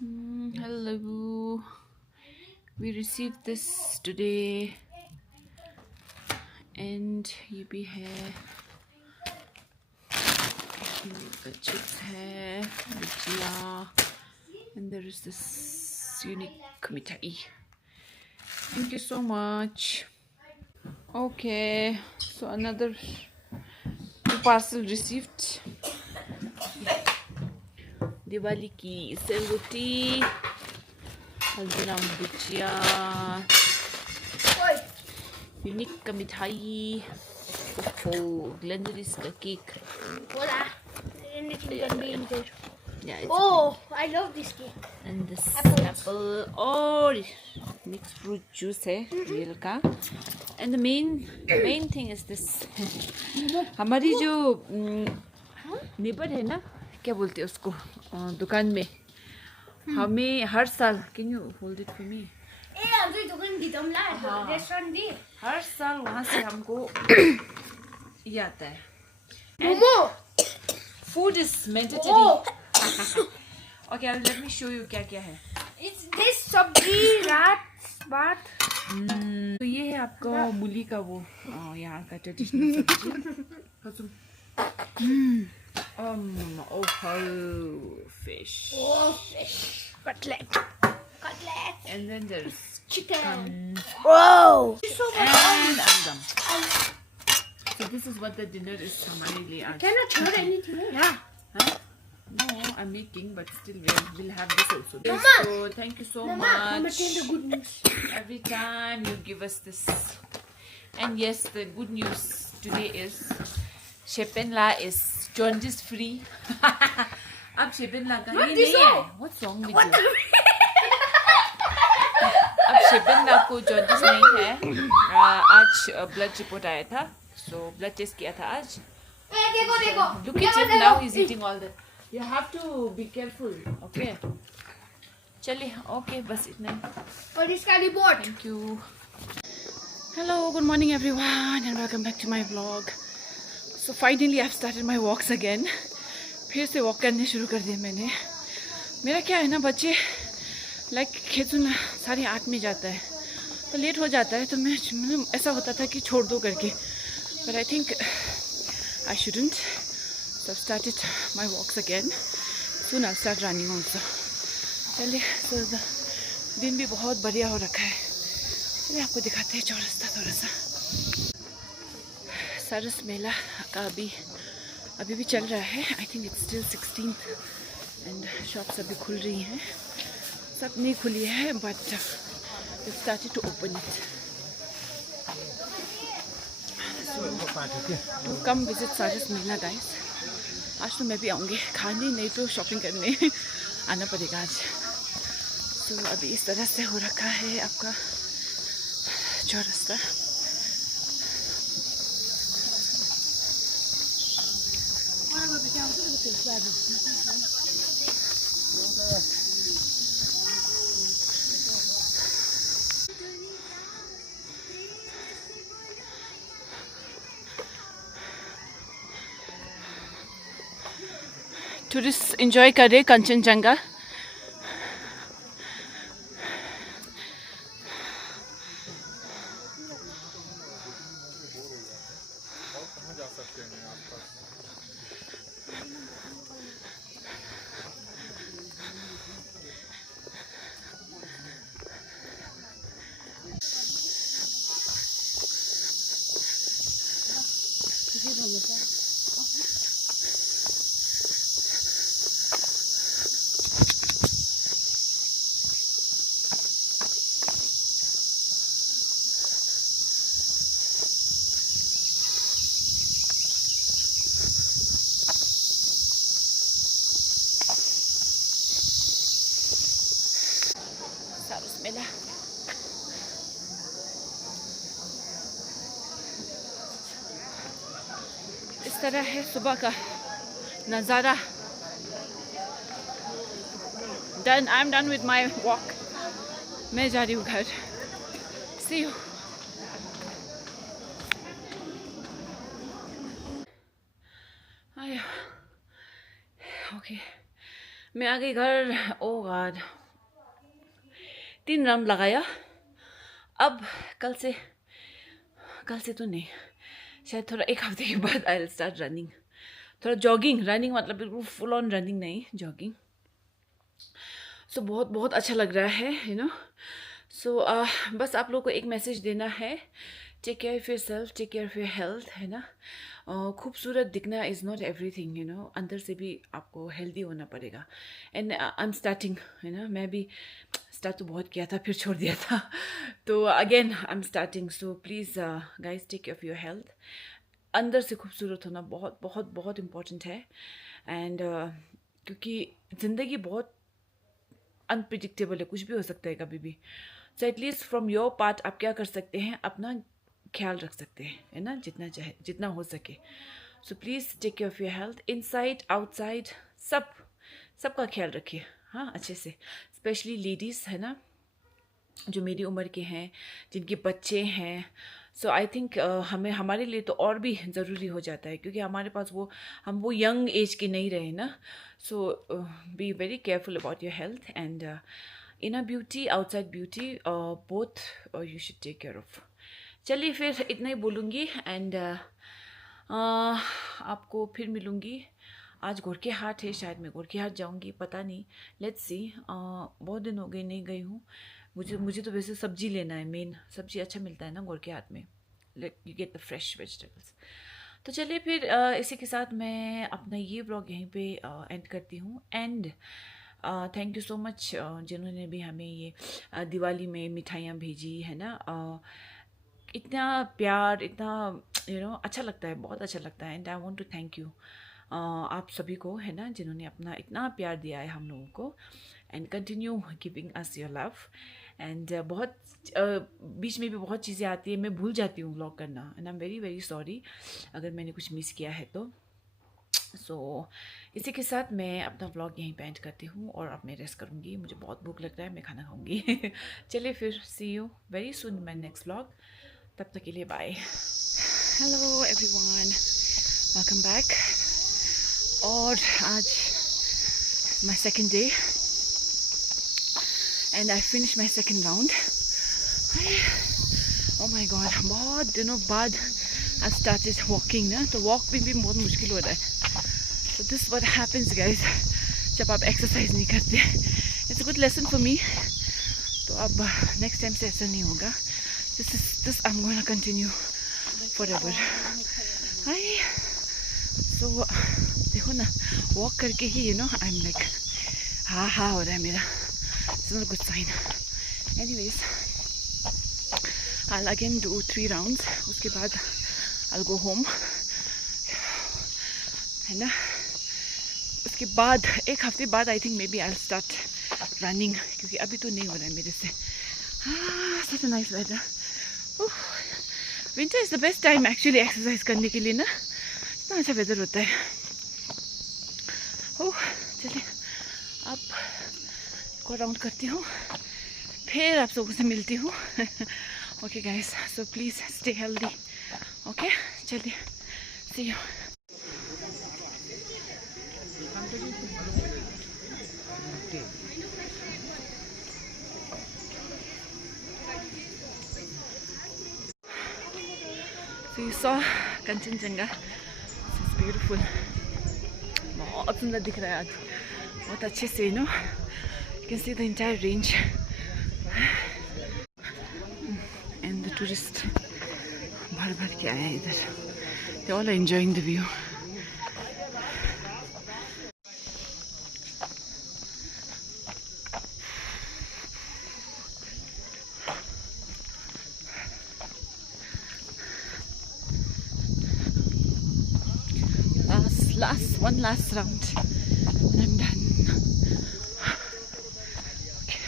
Hello. We received this today, and ये भी है, chips है, भुजिया, and there is this unique mithai. Thank you so much. Okay, so another parcel received. Diwali की cell रोटी, हल्दीराम भुजिया, unique का मिठाई, ग्लेनरीज का cake. Hola. Anything can be in there. Yeah, it's Oh, I love this cake. and this Apples. apple और mixed fruit juice है real का. And the main thing is this. हमारी जो neighbor है ना, क्या बोलते हैं उसको, दुकान में हमें हर साल, can you hold it for me? I'm going to go and get them live. Restaurant भी. हर साल वहाँ से हमको ये आता है. Momo. Food is mandatory. Okay, let me show you क्या क्या है. It's this sabji rat. तो ये है आपका मूली का वो यहाँ का ट्रेडिशनल सब्जी. Fish. Oh, fish. Cutlet. And then there's Chicken. Whoa. and andam. So this is what the dinner is हमारे लिए आज. Cannot throw anything. Yeah. Huh? No, I'm making, but still we'll have this also. Mama! So thank you so Mama, much. tell the good news. Every time you give us this. And yes, the good news today is Shepenla is jaundice free. अब शेपेनला का ये नहीं है. What's wrong with you? अब शेपेनला को jaundice नहीं है. आज blood report आया था, so blood test किया था आज. देखो. Look at him now, he's eating all that. You have to be careful, okay? चलिए, okay, बस इतना ही. और इसका report. Thank you. Hello, good morning everyone and welcome back to my vlog. So finally I've started my walks again. फिर से walk करने शुरू कर दिए मैंने. मेरा क्या है ना, बच्चे खेतुन 8:30 में जाता है तो लेट हो जाता है, तो मैं ऐसा होता था कि छोड़ दो करके, but I think I shouldn't. So I've started my walks again. Soon I'll start running also. चलिए, so दिन भी बहुत बढ़िया हो रखा है. चलिए आपको दिखाते हैं चौरस्ता थोड़ा सा. सरस मेला का अभी भी चल रहा है. I think it's still 16th and shops अभी खुल रही हैं. सब नहीं खुली है, but we started to open it. To come visit Saras Mela guys. आज तो मैं भी आऊँगी, खाने नहीं तो शॉपिंग करने आना पड़ेगा आज. तो अभी इस तरह से हो रखा है आपका चौरस्ता. टूरिस्ट एंजॉय कर रहे कंचनजंगा. मेला इस तरह है सुबह का नज़ारा. Done. I'm done with my walk. मैं जा रही हूँ घर. See you. Okay. मैं आ गई घर। ओ गॉड, 3 राउंड लगाया। अब कल से तो नहीं, शायद थोड़ा 1 हफ्ते के बाद आई विल स्टार्ट रनिंग। थोड़ा जॉगिंग, रनिंग मतलब बिल्कुल फुल ऑन रनिंग नहीं, जॉगिंग। सो बहुत बहुत अच्छा लग रहा है, यू नो। सो बस आप लोगों को एक मैसेज देना है, take care of yourself, take care of your health, है ना। खूबसूरत दिखना is not everything, you know. अंदर से भी आपको हेल्दी होना पड़ेगा। एंड आई एम स्टार्टिंग, है ना। मैं भी स्टार्ट तो बहुत किया था, फिर छोड़ दिया था। तो again I am starting. So please guys, take care of your health. अंदर से खूबसूरत होना बहुत बहुत बहुत इम्पॉर्टेंट है। एंड क्योंकि ज़िंदगी बहुत अनप्रिडिक्टेबल है, कुछ भी हो सकता है कभी भी। So at least from your part आप क्या कर सकते हैं, अपना ख्याल रख सकते हैं, है ना, जितना चाहे, जितना हो सके। So please take care of your health, inside outside, सबका ख्याल रखिए, हाँ, अच्छे से। स्पेशली लेडीज़, है ना, जो मेरी उम्र के हैं, जिनके बच्चे हैं। सो आई थिंक हमारे लिए तो और भी ज़रूरी हो जाता है, क्योंकि हमारे पास हम वो यंग एज के नहीं रहे ना। So be very careful about your health and inner beauty, outside beauty, both you should take care of. चलिए फिर इतना ही बोलूँगी एंड आपको फिर मिलूँगी। आज गोरखे हाट है, शायद मैं गोरखे हाट जाऊँगी, पता नहीं, लेट्स सी। बहुत दिन हो गए नहीं गई हूँ। मुझे तो वैसे सब्जी लेना है, मेन सब्जी अच्छा मिलता है ना गोरखे हाट में, you get the fresh vegetables. तो चलिए फिर इसी के साथ मैं अपना ये व्लॉग यहीं पे एंड करती हूँ। And thank you so much जिन्होंने भी हमें ये दिवाली में मिठाइयाँ भेजी, है ना। इतना प्यार, इतना यू नो अच्छा लगता है, बहुत अच्छा लगता है। And I want to thank you आप सभी को, है ना, जिन्होंने अपना इतना प्यार दिया है हम लोगों को। And continue giving us your love. And बहुत बीच में भी बहुत चीज़ें आती है, मैं भूल जाती हूँ व्लॉग करना, and I am very very sorry अगर मैंने कुछ मिस किया है तो। सो इसी के साथ मैं अपना व्लॉग यहीं पे एंड करती हूँ और अब मैं रेस्ट करूँगी, मुझे बहुत भूख लग रहा है, मैं खाना खाऊँगी। चलिए फिर see you very soon my next vlog, तब तक के लिए bye. Hello everyone, welcome back. और आज my second day and I finish my second round. Oh my God, बहुत दिनों बाद आई स्टार्टेड वॉकिंग ना, तो वॉक भी बहुत मुश्किल हो रहा है। तो दिस व्हाट हैपेंस गाइस, जब आप एक्सरसाइज नहीं करते। It's a good lesson for me. तो अब नेक्स्ट टाइम से ऐसा नहीं होगा। This I am going to continue forever. Hi, so देखो ना, वॉक करके ही you know I am like हाँ हो रहा है मेरा। It's not a good sign. Anyways, I'll again do 3 rounds, उसके बाद I'll go home, है ना। उसके बाद 1 हफ्ते बाद I think may be I'll start running, क्योंकि अभी तो नहीं हो रहा है मेरे से। such a nice weather. Winter is the best time actually exercise करने के लिए ना, इतना अच्छा वेदर होता है। चलिए अब को राउंड करती हूँ, फिर आप सबों से मिलती हूँ। Okay guys, so please stay healthy. Okay, चलिए see you. So you saw Kanchenjunga, it's beautiful, बहुत सुंदर दिख रहा है आज, बहुत अच्छे से, no you can see the entire range and the tourist भर के आए हैं इधर, they all are enjoying the view. One last round and I'm done. Okay.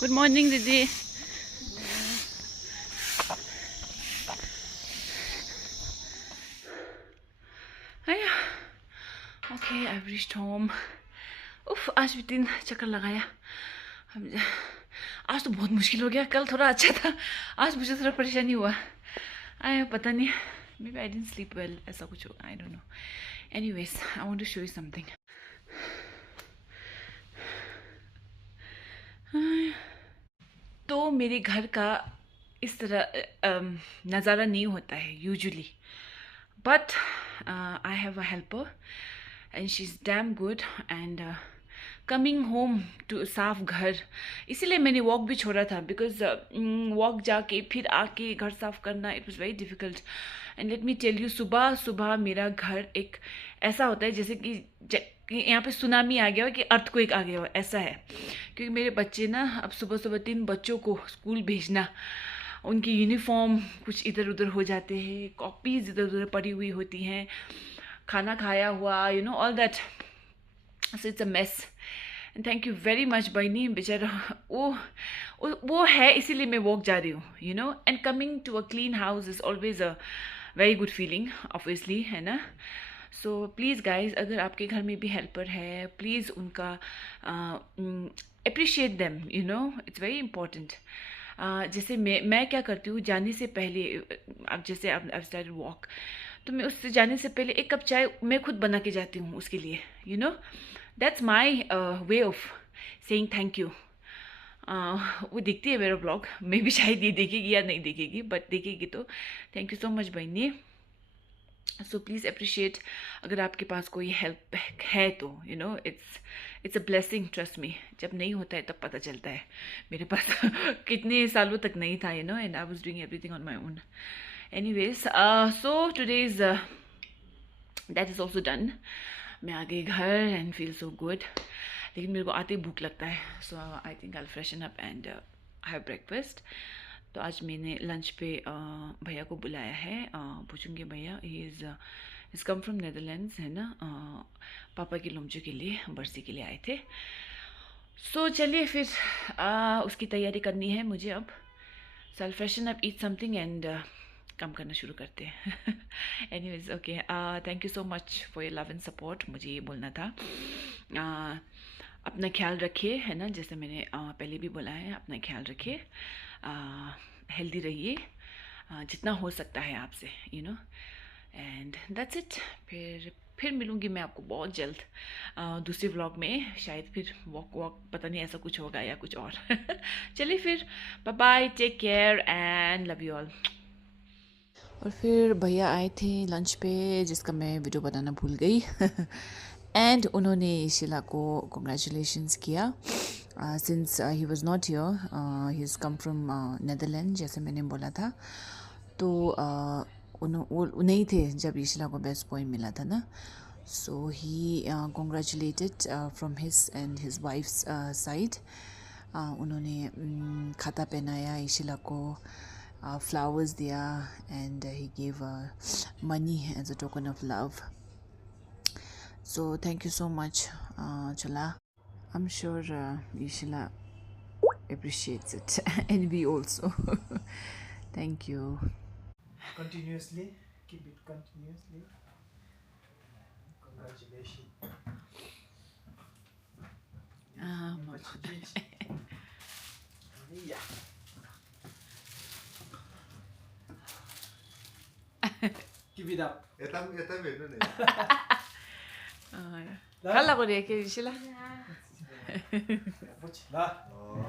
Good morning, Didi. Okay, I've reached home. उफ, आज भी 3 चक्कर लगाया. आज तो बहुत मुश्किल हो गया. कल थोड़ा अच्छा था, आज मुझे थोड़ा परेशानी हुआ. पता नहीं, maybe I didn't sleep well. ऐसा कुछ होगा, I don't know. Anyways, I want to show you something. तो मेरे घर का इस तरह नज़ारा नहीं होता है usually, but I have a helper and she is damn good and coming home to साफ घर. इसीलिए मैंने वॉक भी छोड़ा था, बिकॉज वॉक जाके फिर आके घर साफ करना, it was very difficult. And let me tell you, सुबह सुबह मेरा घर एक ऐसा होता है जैसे कि यहाँ पे सुनामी आ गया हो कि अर्थक्वेक आ गया हो, ऐसा है. क्योंकि मेरे बच्चे ना, अब सुबह सुबह 3 बच्चों को स्कूल भेजना, उनकी यूनिफॉर्म कुछ इधर उधर हो जाते हैं, कॉपीज़ इधर उधर पड़ी हुई होती हैं, खाना खाया हुआ, you know, all that. So it's a mess. And thank you very much बहनी, बेचारा वो है, इसीलिए मैं वॉक जा रही हूँ, you know. And coming to a clean house is always a very good feeling, obviously, है ना. सो प्लीज़ गाइज, अगर आपके घर में भी हेल्पर है, प्लीज़ उनका appreciate them, you know, it's very important. जैसे मैं क्या करती हूँ, जाने से पहले, अब जैसे अब स्टार्टेड वॉक, तो मैं उससे जाने से पहले 1 कप चाय मैं खुद बना के जाती हूँ उसके लिए, you know. That's my way of saying thank you. वो देखती है मेरा ब्लॉग, मैं भी शायद ये देखेगी या नहीं देखेगी, बट देखेगी तो थैंक यू सो मच बहनी. सो प्लीज़ अप्रिशिएट, अगर आपके पास कोई हेल्प है तो, you know, it's a blessing, trust me. जब नहीं होता है तब पता चलता है. मेरे पास कितने सालों तक नहीं था, you know, and I was doing everything on my own. Anyways, so today's that is also done. मैं आ गई घर एंड फील सो गुड. लेकिन मेरे को आते ही भूख लगता है, so I think I will freshen up and have breakfast. तो आज मैंने लंच पे भैया को बुलाया है. पूछूंगी भैया, he is come from Netherlands, है ना. पापा की लोमचू के लिए, बरसी के लिए आए थे. सो चलिए फिर उसकी तैयारी करनी है मुझे अब. So I freshen up, eat something and काम करना शुरू करते हैं. Anyways, okay, thank you so much for your love and support. मुझे ये बोलना था. अपना ख्याल रखिए, है ना, जैसे मैंने पहले भी बोला है, अपना ख्याल रखिए, हेल्दी रहिए, जितना हो सकता है आपसे, you know. And that's it. फिर मिलूँगी मैं आपको बहुत जल्द दूसरे व्लॉग में. शायद फिर वॉक पता नहीं ऐसा कुछ होगा या कुछ और. चलिए फिर, bye bye, take care and love you all. और फिर भैया आए थे लंच पे, जिसका मैं वीडियो बनाना भूल गई. एंड उन्होंने शीला को कॉन्ग्रेचुलेशंस किया. Since he was not here, he is come from Netherland, जैसे मैंने बोला था. तो वो नहीं थे जब ईशिला को बेस्ट पॉइंट मिला था ना. So he congratulated from his and his wife's side. उन्होंने खाता पहनाया ईशिला को, फ्लावर्स दिया, and he give money as a token of love. So thank you so much, Chala. I'm sure Ishila appreciates it and we also. Thank you. Continuously, keep it continuously. Congratulations. Yeah. Keep it up. Eta menu ne? Kala ko rin kay Ishila. Lah. Oh,